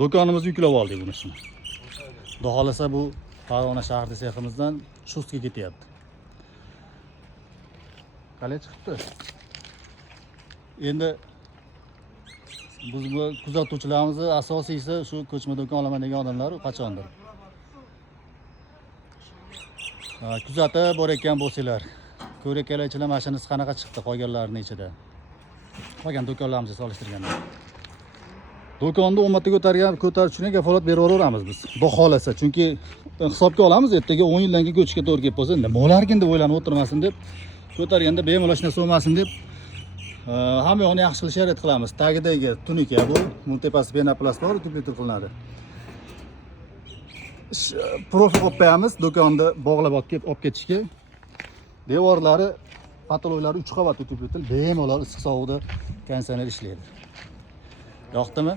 Do'konimizni yuklab oldik bunisini. Xudo xolasa bu Farg'ona shahri seximizdan chustga ketyapti. Qalay chiqibdi? Endi biz bu kuzatuvchilarimizni asosiysi shu ko'chma do'kon olaman degan odamlar qachondir. Kuzatib bor ekan bo'lsanglar, ko'rakalaychilar mashinasi qanaqa chiqdi qolganlarining ichida. Qolgan do'konlarimizga solishtirganda. Do'konni o'mmatga ko'tarish uchun kafolat beraveramiz biz. Xudo xolasa, chunki hisobga olamiz, ertaga 10 yildan keyin ko'chishga to'g'ri kelib qolsa, nimalarkin deb o'ylanib o'tirmasin deb, ko'targanda bemalol hech narsa bo'lmasin deb hamma yoqni yaxshi qilishga harakat qilamiz. Tagidagi tunika bu, tepasi penoplast bor, tupli qilinadi. Profil olib qo'yamiz, do'konni bog'lab olib ketishga. Devorlari, patologlari 3 qavat tupli, bemalol issiq sovuqda konditsioner ishlaydi. Yoqdimi?